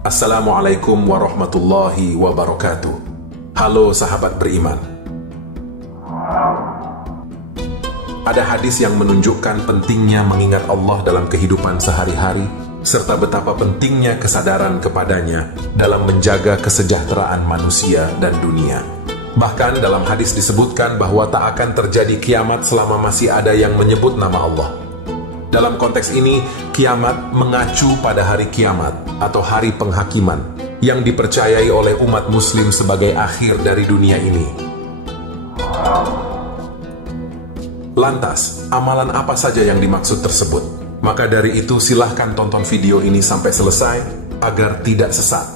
Assalamualaikum warahmatullahi wabarakatuh. Halo sahabat beriman. Ada hadis yang menunjukkan pentingnya mengingat Allah dalam kehidupan sehari-hari, serta betapa pentingnya kesadaran kepadanya dalam menjaga kesejahteraan manusia dan dunia. Bahkan dalam hadis disebutkan bahwa tak akan terjadi kiamat selama masih ada yang menyebut nama Allah. Dalam konteks ini, kiamat mengacu pada hari kiamat atau hari penghakiman yang dipercayai oleh umat muslim sebagai akhir dari dunia ini. Lantas, amalan apa saja yang dimaksud tersebut? Maka dari itu silahkan tonton video ini sampai selesai agar tidak sesat.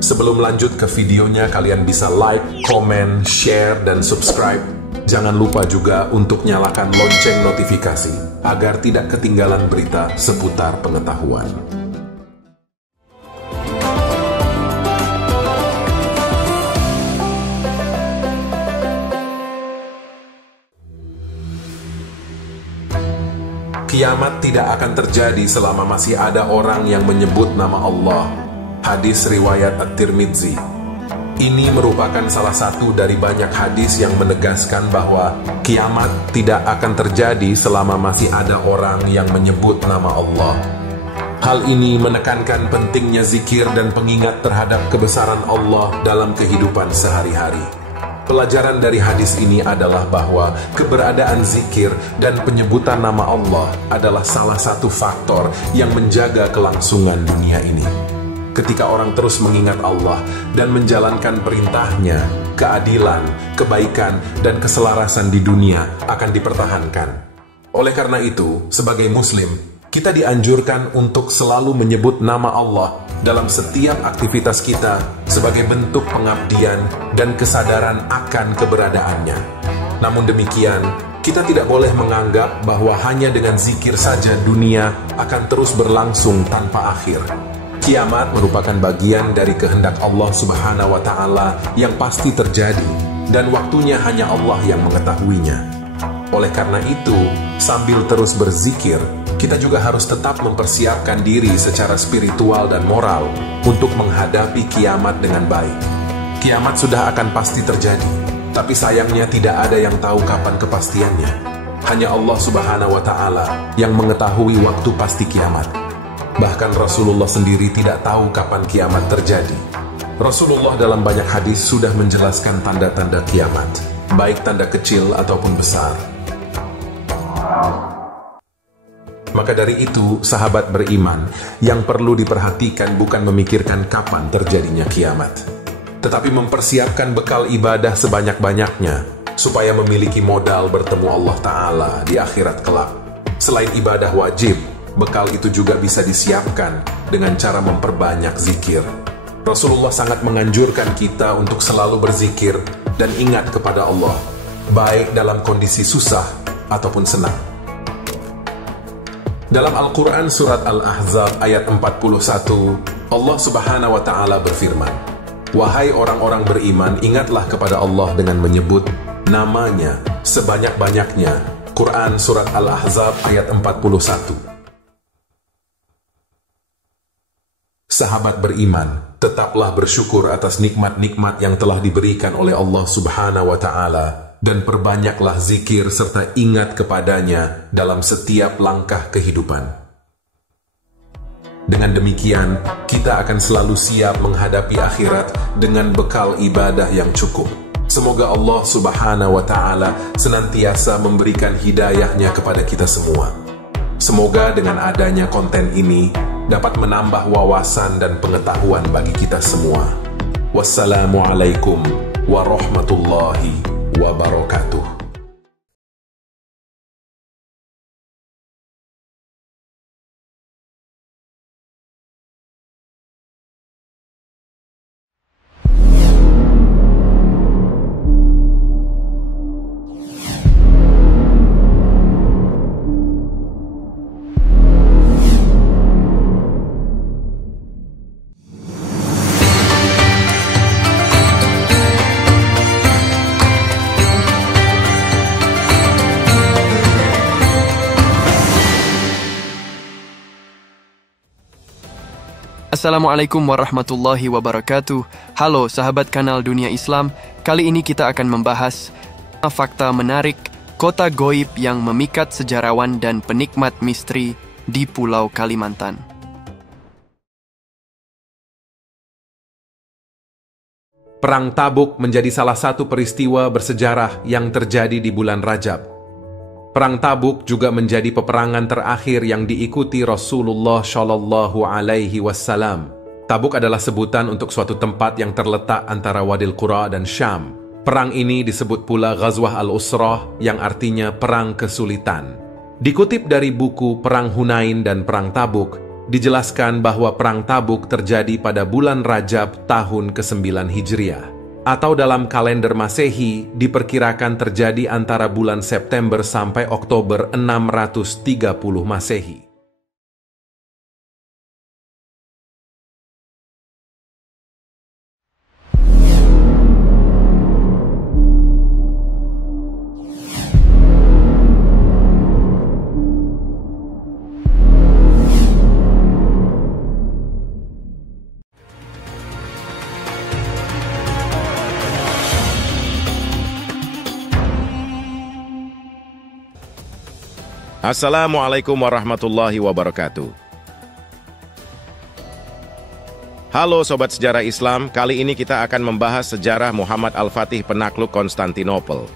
Sebelum lanjut ke videonya, kalian bisa like, komen, share, dan subscribe. Jangan lupa juga untuk nyalakan lonceng notifikasi agar tidak ketinggalan berita seputar pengetahuan. Kiamat tidak akan terjadi selama masih ada orang yang menyebut nama Allah. Hadis riwayat At-Tirmidzi. Ini merupakan salah satu dari banyak hadis yang menegaskan bahwa kiamat tidak akan terjadi selama masih ada orang yang menyebut nama Allah. Hal ini menekankan pentingnya zikir dan pengingat terhadap kebesaran Allah dalam kehidupan sehari-hari. Pelajaran dari hadis ini adalah bahwa keberadaan zikir dan penyebutan nama Allah adalah salah satu faktor yang menjaga kelangsungan dunia ini. Ketika orang terus mengingat Allah dan menjalankan perintahnya, keadilan, kebaikan, dan keselarasan di dunia akan dipertahankan. Oleh karena itu, sebagai muslim, kita dianjurkan untuk selalu menyebut nama Allah dalam setiap aktivitas kita sebagai bentuk pengabdian dan kesadaran akan keberadaannya. Namun demikian, kita tidak boleh menganggap bahwa hanya dengan zikir saja dunia akan terus berlangsung tanpa akhir. Kiamat merupakan bagian dari kehendak Allah Subhanahu wa Ta'ala yang pasti terjadi, dan waktunya hanya Allah yang mengetahuinya. Oleh karena itu, sambil terus berzikir, kita juga harus tetap mempersiapkan diri secara spiritual dan moral untuk menghadapi kiamat dengan baik. Kiamat sudah akan pasti terjadi, tapi sayangnya tidak ada yang tahu kapan kepastiannya. Hanya Allah Subhanahu wa Ta'ala yang mengetahui waktu pasti kiamat. Bahkan Rasulullah sendiri tidak tahu kapan kiamat terjadi. Rasulullah dalam banyak hadis sudah menjelaskan tanda-tanda kiamat, baik tanda kecil ataupun besar. Maka dari itu, sahabat beriman, yang perlu diperhatikan bukan memikirkan kapan terjadinya kiamat, tetapi mempersiapkan bekal ibadah sebanyak-banyaknya, supaya memiliki modal bertemu Allah Ta'ala di akhirat kelak. Selain ibadah wajib, bekal itu juga bisa disiapkan dengan cara memperbanyak zikir. Rasulullah sangat menganjurkan kita untuk selalu berzikir dan ingat kepada Allah, baik dalam kondisi susah ataupun senang. Dalam Al-Quran Surat Al-Ahzab ayat 41, Allah Subhanahu wa Ta'ala berfirman, "Wahai orang-orang beriman, ingatlah kepada Allah dengan menyebut namanya sebanyak-banyaknya." Quran Surat Al-Ahzab ayat 41. Sahabat beriman, tetaplah bersyukur atas nikmat-nikmat yang telah diberikan oleh Allah Subhanahu wa Ta'ala, dan perbanyaklah zikir serta ingat kepadanya dalam setiap langkah kehidupan. Dengan demikian, kita akan selalu siap menghadapi akhirat dengan bekal ibadah yang cukup. Semoga Allah Subhanahu wa Ta'ala senantiasa memberikan hidayahnya kepada kita semua. Semoga dengan adanya konten ini dapat menambah wawasan dan pengetahuan bagi kita semua. Wassalamualaikum warahmatullahi wabarakatuh. Assalamualaikum warahmatullahi wabarakatuh. Halo sahabat kanal Dunia Islam. Kali ini kita akan membahas fakta menarik kota goib yang memikat sejarawan dan penikmat misteri di Pulau Kalimantan. Perang Tabuk menjadi salah satu peristiwa bersejarah yang terjadi di bulan Rajab. Perang Tabuk juga menjadi peperangan terakhir yang diikuti Rasulullah Shallallahu Alaihi Wasallam. Tabuk adalah sebutan untuk suatu tempat yang terletak antara Wadil Qura dan Syam. Perang ini disebut pula Ghazwah Al-Usrah, yang artinya perang kesulitan. Dikutip dari buku Perang Hunain dan Perang Tabuk, dijelaskan bahwa Perang Tabuk terjadi pada bulan Rajab tahun ke-9 Hijriah. Atau dalam kalender Masehi diperkirakan terjadi antara bulan September sampai Oktober 630 Masehi. Assalamualaikum warahmatullahi wabarakatuh. Halo Sobat Sejarah Islam, kali ini kita akan membahas sejarah Muhammad Al-Fatih penakluk Konstantinopel.